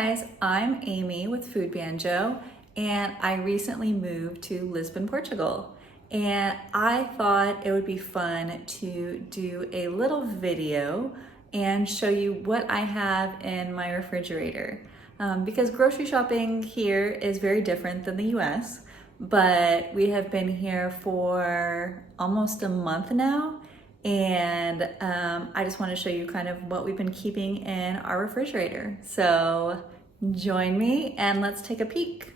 guys, I'm Amy with Food Banjo, and I recently moved to Lisbon, Portugal. And I thought it would be fun to do a little video and show you what I have in my refrigerator. Because grocery shopping here is very different than the US, but we have been here for almost a month now. And I just want to show you kind of what we've been keeping in our refrigerator. So join me and let's take a peek.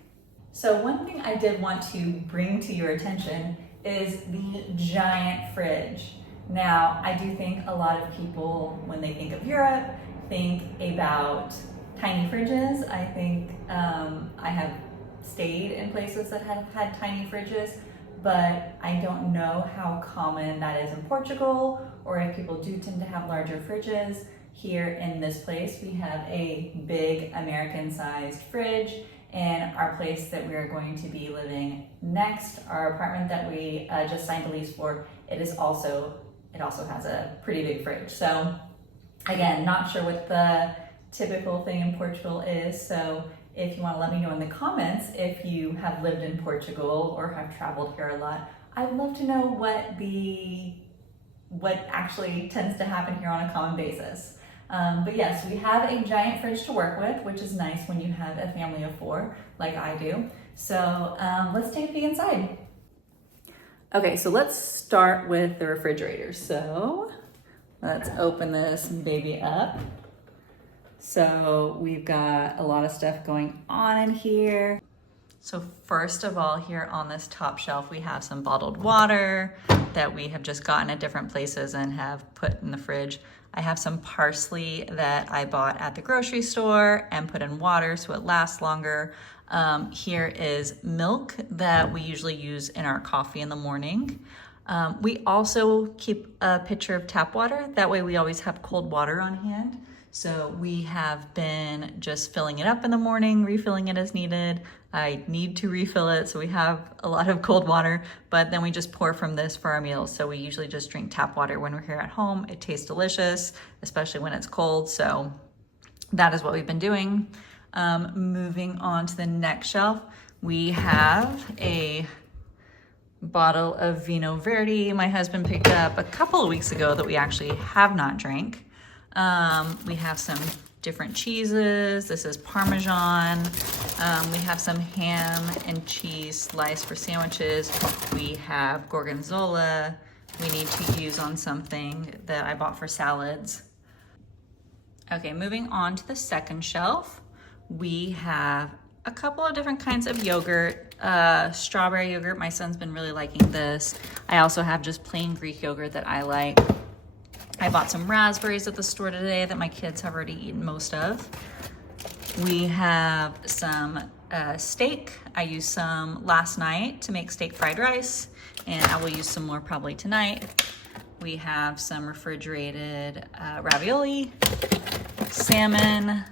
So one thing I did want to bring to your attention is the giant fridge. Now, I do think a lot of people, when they think of Europe, think about tiny fridges. I think I have stayed in places that have had tiny fridges, but I don't know how common that is in Portugal, or if people do tend to have larger fridges. Here in this place, we have a big American-sized fridge, and our place that we are going to be living next, our apartment that we just signed a lease for, it also has a pretty big fridge. So again, not sure what the typical thing in Portugal is, so if you want to let me know in the comments if you have lived in Portugal or have traveled here a lot, I'd love to know what actually tends to happen here on a common basis. But yes, we have a giant fridge to work with, which is nice when you have a family of 4 like I do. So let's take a peek inside. Okay, so let's start with the refrigerator. So let's open this baby up. So we've got a lot of stuff going on in here. So first of all, here on this top shelf, we have some bottled water that we have just gotten at different places and have put in the fridge. I have some parsley that I bought at the grocery store and put in water so it lasts longer. Here is milk that we usually use in our coffee in the morning. We also keep a pitcher of tap water. That way we always have cold water on hand. So we have been just filling it up in the morning, refilling it as needed. I need to refill it, so we have a lot of cold water, but then we just pour from this for our meals. So we usually just drink tap water when we're here at home. It tastes delicious, especially when it's cold. So that is what we've been doing. Moving on to the next shelf, we have a bottle of Vino Verde my husband picked up a couple of weeks ago that we actually have not drank. We have some different cheeses. This is Parmesan. We have some ham and cheese sliced for sandwiches. We have Gorgonzola. We need to use on something that I bought for salads. Okay, moving on to the second shelf, we have a couple of different kinds of yogurt. Strawberry yogurt, my son's been really liking this. I also have just plain Greek yogurt that I like. I bought some raspberries at the store today that my kids have already eaten most of. We have some steak. I used some last night to make steak fried rice, and I will use some more probably tonight. We have some refrigerated ravioli, salmon,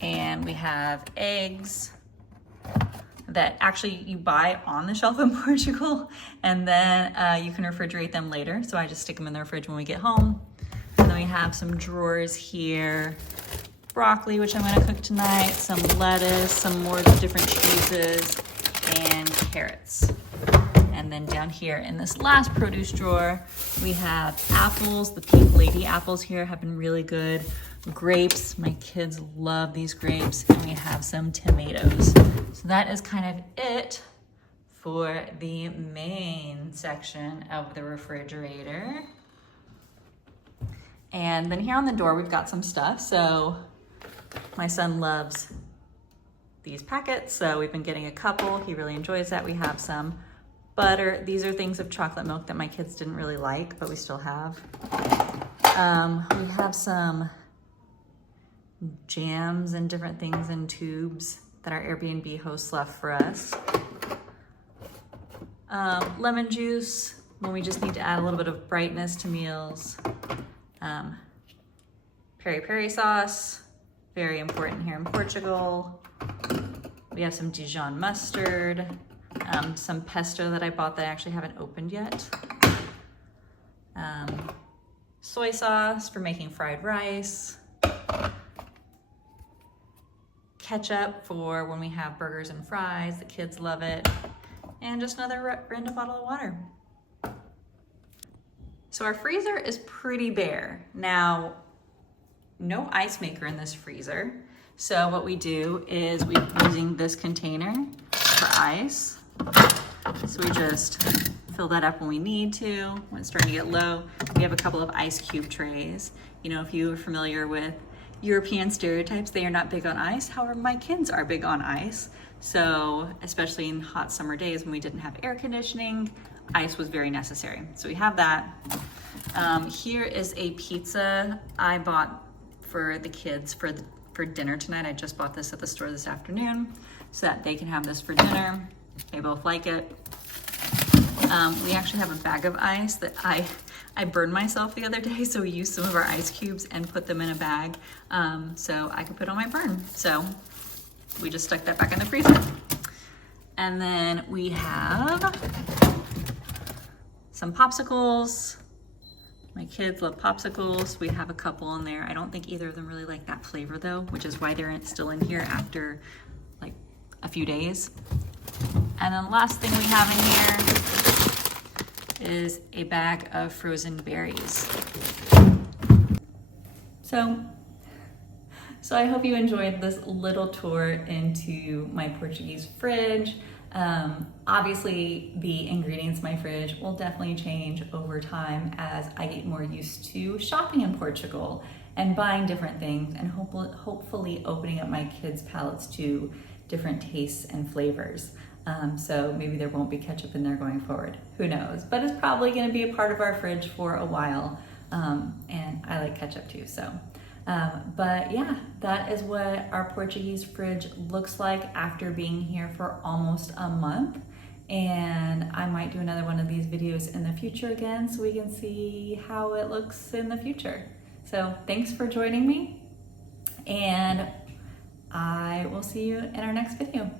and we have eggs that actually you buy on the shelf in Portugal, and then you can refrigerate them later. So I just stick them in the fridge when we get home. And then we have some drawers here. Broccoli, which I'm gonna cook tonight, some lettuce, some more different cheeses, and carrots. And then down here in this last produce drawer, we have apples. The pink lady apples here have been really good. Grapes, my kids love these grapes, and we have some tomatoes. So that is kind of it for the main section of the refrigerator. And then here on the door, we've got some stuff. So my son loves these packets, so we've been getting a couple. He really enjoys that. We have some butter. These are things of chocolate milk that my kids didn't really like, but we still have. We have some jams and different things in tubes that our Airbnb hosts left for us. Lemon juice when we just need to add a little bit of brightness to meals. Peri-peri sauce, very important here in Portugal. We have some Dijon mustard, some pesto that I bought that I actually haven't opened yet. Soy sauce for making fried rice. ketchup for when we have burgers and fries. The kids love it. And just another random bottle of water. So our freezer is pretty bare. Now, no ice maker in this freezer. So what we do is we're using this container for ice. So we just fill that up when we need to. When it's starting to get low, we have a couple of ice cube trays. You know, if you are familiar with European stereotypes, they are not big on ice. However, my kids are big on ice. So especially in hot summer days when we didn't have air conditioning, ice was very necessary. So we have that. Here is a pizza I bought for the kids for dinner tonight. I just bought this at the store this afternoon so that they can have this for dinner. They both like it. We actually have a bag of ice that I burned myself the other day, so we used some of our ice cubes and put them in a bag so I could put on my burn. So we just stuck that back in the freezer. And then we have some popsicles. My kids love popsicles. We have a couple in there. I don't think either of them really like that flavor though, which is why they're still in here after like a few days. And then the last thing we have in here is a bag of frozen berries. So I hope you enjoyed this little tour into my Portuguese fridge. Obviously the ingredients in my fridge will definitely change over time as I get more used to shopping in Portugal and buying different things and hopefully opening up my kids' palates to different tastes and flavors. So maybe there won't be ketchup in there going forward. Who knows? But it's probably going to be a part of our fridge for a while. And I like ketchup too. So, but yeah, that is what our Portuguese fridge looks like after being here for almost a month. And I might do another one of these videos in the future again so we can see how it looks in the future. So thanks for joining me, and I will see you in our next video.